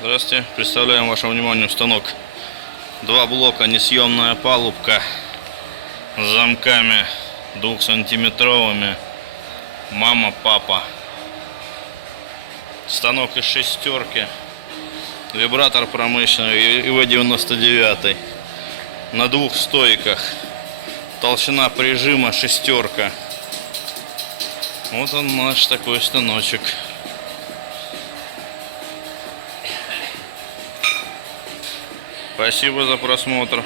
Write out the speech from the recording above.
Здравствуйте, представляем вашему вниманию станок. Два блока, несъемная палубка с замками 2-сантиметровыми. Мама, папа. Станок из шестерки. Вибратор промышленный ИВ-99 на двух стойках. Толщина прижима шестерка. Вот он наш такой станочек. Спасибо за просмотр.